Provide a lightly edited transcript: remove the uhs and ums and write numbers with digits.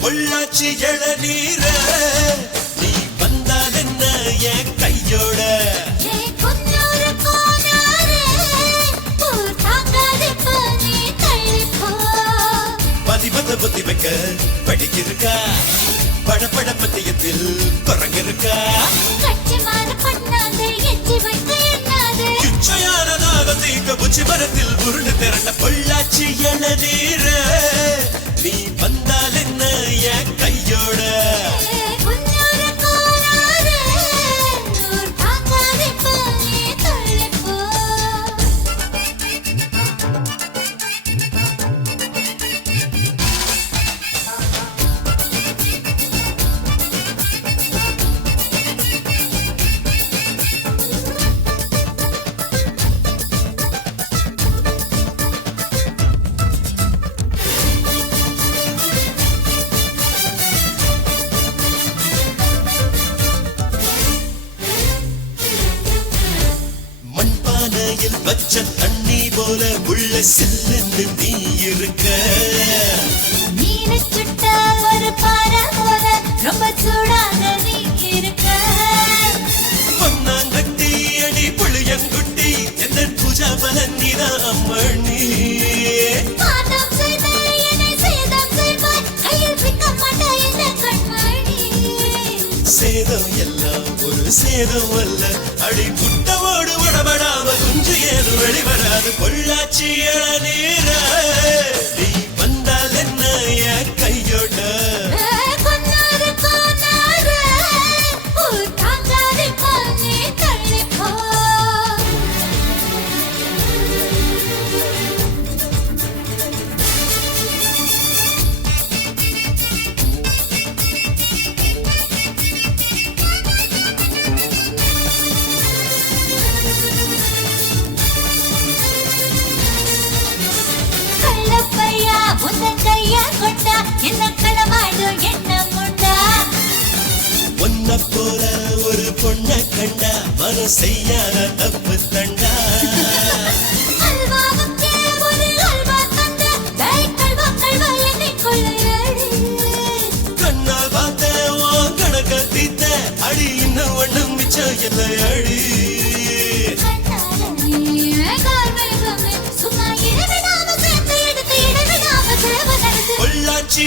பொள்ளாச்சி இளநீர நீ வந்தால் என்ன என் கையோட பதிபத்த புத்தி வைக்க படிக்கிருக்கா படப்பட பத்தியத்தில் குரங்கிருக்கா புச்சி மரத்தில் உருண்டு திரண்ட பொள்ளாச்சி இளநீர நீ வந்தால் என்ன என் கையோட வச்ச தண்ணி போல உள்ள செல்லு நீ இருக்க நீனு சுட்ட ஒரு பாறை போல ரொம்ப சூடாக நீ இருக்க பொன்னாங்கட்டி அடி புளியங்குட்டி எந்த பூஜா பலன் நீதான் அம்மணி பாதம் செய்த என்னை சேதம் செய்வாய் கையில் சிக்க மாட்டாய் இந்த கண்மணி சேதம் எல்லாம் ஒரு சேதம் அல்ல அடி புட்டவோடு உடபடாம குஞ்சு ஏது வெளிவராது பொள்ளாச்சி இளநீர நீ வந்தால் என்ன என் கையோட போல ஒரு பொண்ண கண்டா மன செய்யாத தப்பு தண்டா கண்ணால் பார்த்த உன் கணக்க தீத்த அடி இன்னும் ஒண்ணும் மிச்சம் இல்லை அடி பொள்ளாச்சி